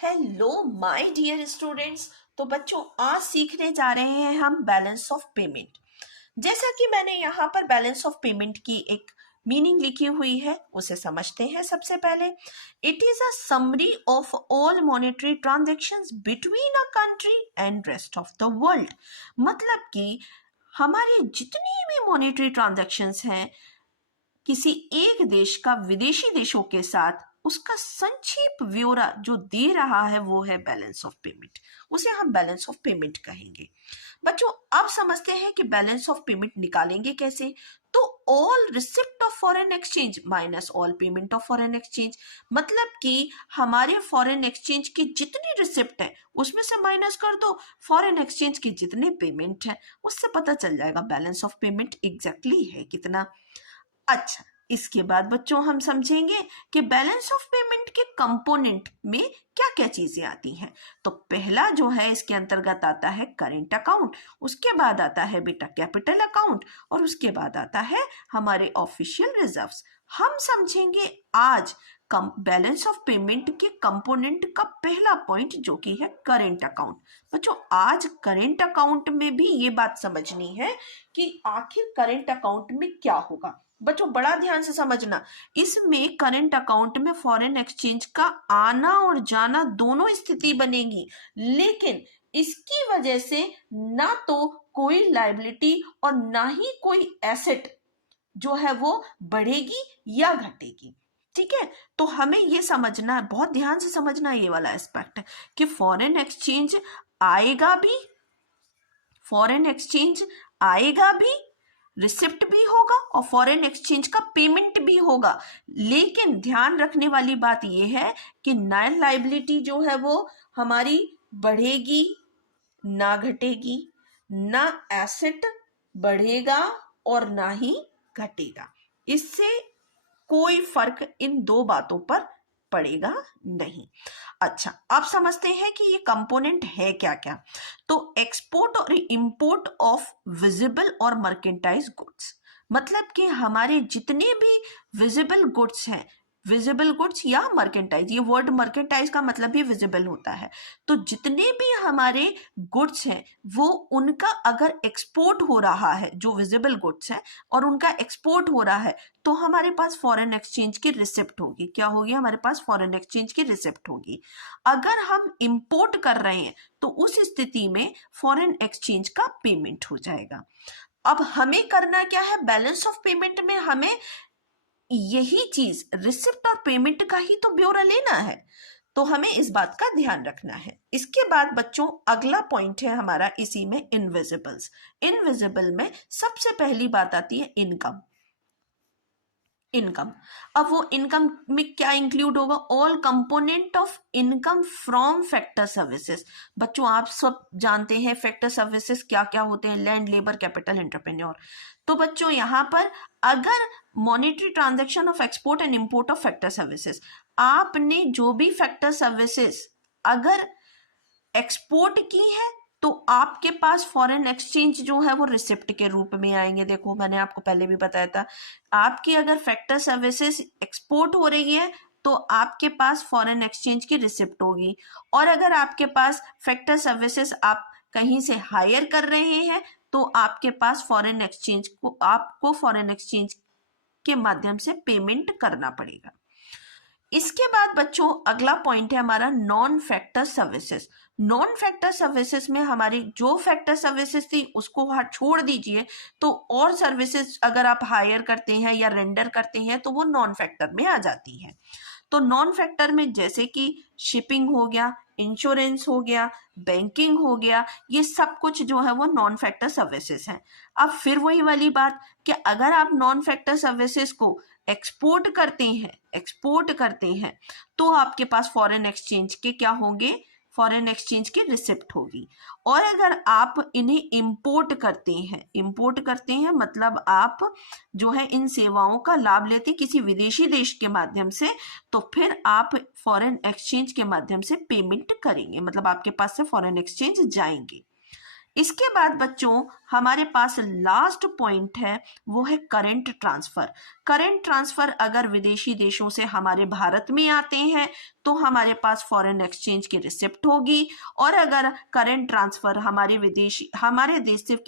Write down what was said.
Hello my dear students. तो बच्चों आज सीखने जा रहे हैं हम बैलेंस ऑफ पेमेंट। जैसा कि मैंने यहाँ पर बैलेंस ऑफ पेमेंट की एक मीनिंग लिखी हुई है, उसे समझते हैं। सबसे पहले, it is a summary of all monetary transactions between a country and rest of the world. मतलब कि हमारी जितनी भी मॉनेटरी ट्रांजैक्शंस हैं किसी एक देश का विदेशी देशों के साथ, उसका संक्षिप्त ब्यौरा जो दे रहा है वो है बैलेंस ऑफ पेमेंट। उसे हम बैलेंस ऑफ पेमेंट कहेंगे। बच्चों अब समझते हैं कि बैलेंस ऑफ पेमेंट निकालेंगे कैसे। तो all receipt of foreign exchange minus all payment of foreign exchange, मतलब कि हमारे फॉरेन एक्सचेंज की जितनी रिसिप्ट है उसमें से माइनस कर दो फॉरेन एक्सचेंज के जितने पेमेंट है, उससे पता चल जाएगा बैलेंस ऑफ पेमेंट एग्जैक्टली है कितना। अच्छा, इसके बाद बच्चों हम समझेंगे कि बैलेंस ऑफ पेमेंट के कंपोनेंट में क्या क्या चीजें आती हैं। तो पहला जो है इसके अंतर्गत आता है करेंट अकाउंट, उसके बाद आता है बेटा कैपिटल अकाउंट, और उसके बाद आता है हमारे ऑफिशियल रिजर्व्स। हम समझेंगे आज बैलेंस ऑफ पेमेंट के कंपोनेंट का पहला पॉइंट जो कि है करेंट अकाउंट। बच्चों आज करेंट अकाउंट में भी ये बात समझनी है कि आखिर करेंट अकाउंट में क्या होगा। बच्चों बड़ा ध्यान से समझना, इसमें करंट अकाउंट में फॉरेन एक्सचेंज का आना और जाना दोनों स्थिति बनेगी, लेकिन इसकी वजह से ना तो कोई लायबिलिटी और ना ही कोई एसेट जो है वो बढ़ेगी या घटेगी। ठीक है, तो हमें ये समझना है, बहुत ध्यान से समझना ये वाला एस्पेक्ट है कि फॉरेन एक्सचेंज आएगा भी, फॉरेन एक्सचेंज आएगा भी, रिसिप्ट भी होगा और फॉरेन एक्सचेंज का पेमेंट भी होगा। लेकिन ध्यान रखने वाली बात यह है कि नॉन लायबिलिटी जो है वो हमारी बढ़ेगी ना घटेगी, ना एसेट बढ़ेगा और ना ही घटेगा। इससे कोई फर्क इन दो बातों पर पड़ेगा नहीं। अच्छा, अब समझते हैं कि ये कंपोनेंट है क्या क्या। तो एक्सपोर्ट और इंपोर्ट ऑफ विजिबल और मर्केंटाइज गुड्स, मतलब कि हमारे जितने भी विजिबल गुड्स हैं, विजिबल गुड्स या मर्केंटाइज, ये वर्ड मर्केंटाइज का मतलब भी विजिबल होता है। तो जितने भी हमारे गुड्स हैं वो उनका अगर एक्सपोर्ट हो रहा है, जो विजिबल गुड्स हैं और उनका एक्सपोर्ट हो रहा है, तो हमारे पास फॉरेन एक्सचेंज की रिसिप्ट होगी। क्या होगी? हमारे पास फॉरेन एक्सचेंज की रिसिप्ट होगी। अगर हम इंपोर्ट कर रहे हैं तो उस स्थिति में फॉरेन एक्सचेंज का पेमेंट हो जाएगा। अब हमें करना क्या है, बैलेंस ऑफ पेमेंट में हमें यही चीज रिसिप्ट और पेमेंट का ही तो ब्यौरा लेना है, तो हमें इस बात का ध्यान रखना है। इसके बाद बच्चों अगला पॉइंट है हमारा इसी में इनविजिबल्स। इनविजिबल में सबसे पहली बात आती है इनकम। इनकम, अब वो इनकम में क्या इंक्लूड होगा? All component of income from factor services. बच्चों आप सब जानते हैं फैक्टर सर्विसेज क्या क्या होते हैं, लैंड, लेबर, कैपिटल, एंटरप्रेन्योर। तो बच्चों यहाँ पर अगर monetary transaction of export and import of factor services, आपने जो भी फैक्टर सर्विसेज अगर एक्सपोर्ट की है तो आपके पास फॉरेन एक्सचेंज जो है वो रिसिप्ट के रूप में आएंगे। देखो मैंने आपको पहले भी बताया था, आपकी अगर फैक्टर सर्विसेज एक्सपोर्ट हो रही है तो आपके पास फॉरेन एक्सचेंज की रिसिप्ट होगी, और अगर आपके पास फैक्टर सर्विसेज आप कहीं से हायर कर रहे हैं तो आपके पास फॉरेन एक्सचेंज को, आपको फॉरेन एक्सचेंज के माध्यम से पेमेंट करना पड़ेगा। इसके बाद बच्चों अगला पॉइंट है हमारा non factor services. Non factor services में हमारी जो फैक्टर सर्विसेज थी उसको छोड़ दीजिए, तो और सर्विसेज अगर आप हायर करते हैं या रेंडर करते हैं तो वो नॉन फैक्टर में आ जाती है। तो नॉन फैक्टर में जैसे कि शिपिंग हो गया, इंश्योरेंस हो गया, बैंकिंग हो गया, ये सब कुछ जो है वो नॉन फैक्टर सर्विसेज हैं। अब फिर वही वाली बात कि अगर आप नॉन फैक्टर सर्विसेज को एक्सपोर्ट करते हैं तो आपके पास फॉरेन एक्सचेंज के क्या होंगे? फॉरेन एक्सचेंज की रिसिप्ट होगी। और अगर आप इन्हें इंपोर्ट करते हैं मतलब आप जो है इन सेवाओं का लाभ लेते किसी विदेशी देश के माध्यम से, तो फिर आप फॉरेन एक्सचेंज के माध्यम से पेमेंट करेंगे, मतलब आपके पास से फॉरेन एक्सचेंज जाएंगे। इसके बाद बच्चों हमारे पास लास्ट पॉइंट है, वो है करंट ट्रांसफर। करंट ट्रांसफर अगर विदेशी देशों से हमारे भारत में आते हैं तो हमारे पास फॉरेन एक्सचेंज की रिसिप्ट होगी, और अगर करंट ट्रांसफर हमारे देश से